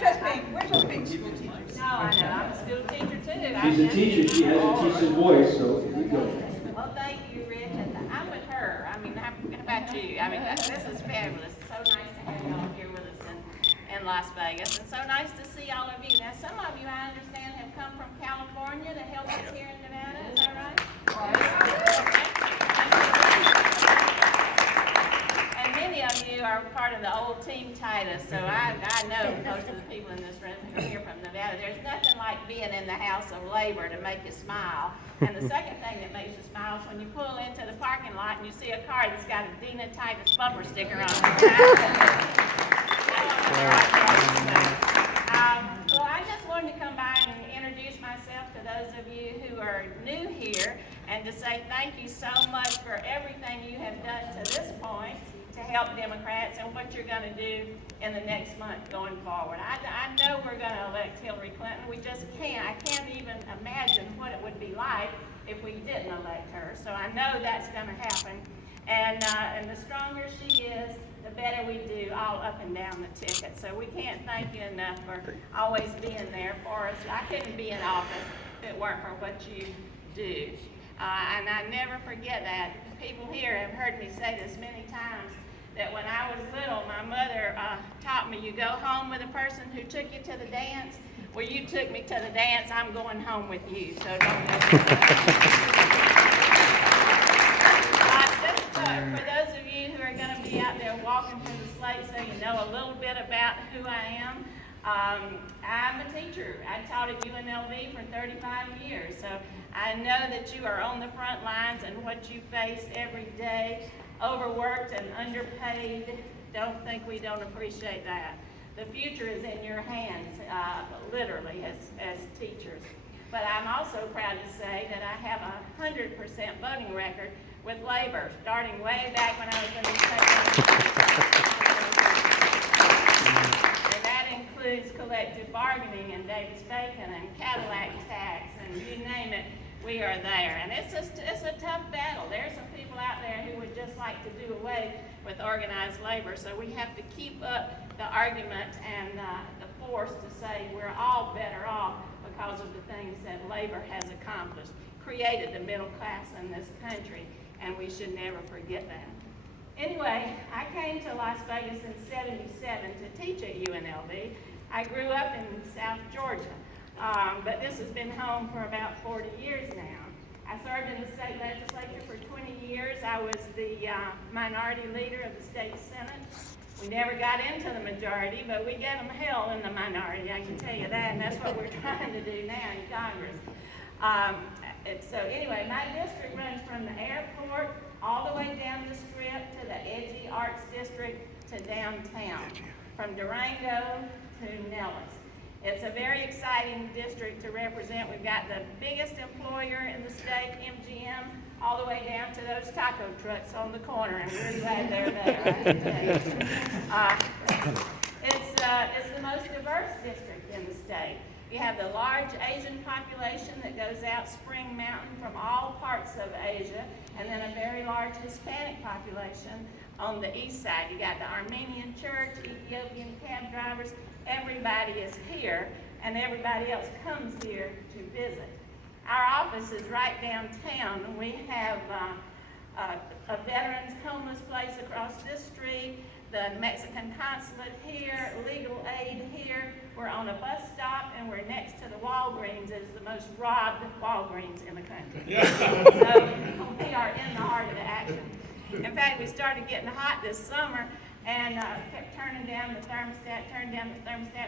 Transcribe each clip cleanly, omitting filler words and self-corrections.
we're just being school teachers. No, I know, I'm a school teacher too. She's a teacher, she has a teacher's voice, so here we go. Well, thank you, Rich, and I'm with her. I mean, how about you? I mean, this is fabulous. It's so nice to have you all here with us in Las Vegas, and so nice to see all of you. Now, some of you, I understand, have come from California to help us here in Nevada, is that right? And many of you are part of the old team Titus, so I know most of the people in this room who are here from Nevada. There's nothing like being in the house of labor to make you smile. And the second thing that makes you smile is when you pull into the parking lot and you see a car that's got a Dina Titus bumper sticker on it. Well, I just wanted to come by and introduce myself to those of you who are new here and to say thank you so much for everything you have done to this point to help Democrats and what you're going to do in the next month going forward. I know we're going to elect Hillary Clinton. We just can't. I can't even imagine what it would be like if we didn't elect her. So I know that's going to happen. And the stronger she is, the better we do all up and down the ticket. So we can't thank you enough for always being there for us. I couldn't be in office if it weren't for what you do. And I never forget that. People here have heard me say this many times, that when I was little, my mother taught me, you go home with a person who took you to the dance. Well, you took me to the dance, I'm going home with you. So don't for those of you who are going to be out there walking through the slate so you know a little bit about who I am, I'm a teacher. I taught at UNLV for 35 years, so I know that you are on the front lines and what you face every day, overworked and underpaid. Don't think we don't appreciate that. The future is in your hands, literally, as teachers. But I'm also proud to say that I have a 100% voting record with labor, starting way back when I was in the state. And that includes collective bargaining and Davis-Bacon and Cadillac tax and you name it, we are there. And it's a tough battle. There are some people out there who would just like to do away with organized labor. So we have to keep up the argument and the force to say we're all better off because of the things that labor has accomplished, created the middle class in this country, and we should never forget that. Anyway, I came to Las Vegas in '77 to teach at UNLV. I grew up in South Georgia, but this has been home for about 40 years now. I served in the state legislature for 20 years. I was the minority leader of the state senate. We never got into the majority, but we get them hell in the minority, I can tell you that, and that's what we're trying to do now in Congress. So anyway, my district runs from the airport all the way down the strip to the edgy arts district to downtown, from Durango to Nellis. It's a very exciting district to represent. We've got the biggest employer in the state, MGM, all the way down to those taco trucks on the corner, and we're glad they're there, I can tell you. It's the most diverse district in the state. You have the large Asian population that goes out Spring Mountain from all parts of Asia, and then a very large Hispanic population on the east side. You got the Armenian church, Ethiopian cab drivers. Everybody is here, and everybody else comes here to visit. Our office is right downtown, and we have a veterans homeless place across this street, the Mexican consulate here, legal aid here. We're on a bus stop, and we're next to the Walgreens. It is the most robbed Walgreens in the country. So we are in the heart of the action. In fact, we started getting hot this summer, and kept turning down the thermostat.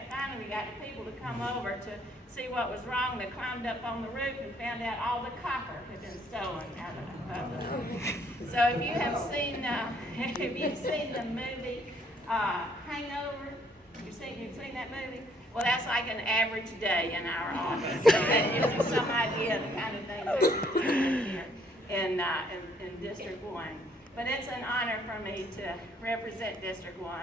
Finally, we got the people to come over to see what was wrong. They climbed up on the roof and found out all the copper had been stolen out of the roof. So if you have seen, the movie Hangover, you've seen that movie? Well, that's like an average day in our office. So that gives you some idea of the kind of things that we're doing here in District 1. But it's an honor for me to represent District 1,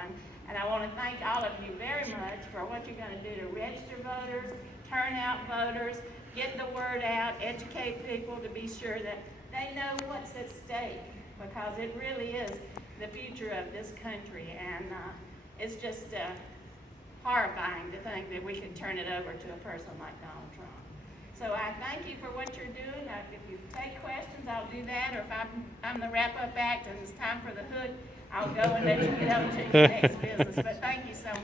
and I want to thank all of you very much for what you're going to do to register voters, turn out voters, get the word out, educate people to be sure that they know what's at stake, because it really is the future of this country, and it's just horrifying to think that we could turn it over to a person like Donald Trump. So I thank you for what you're doing. If you take questions, I'll do that, or if I'm the wrap-up act and it's time for the hood, I'll go and let you get on to your next business. But thank you so much.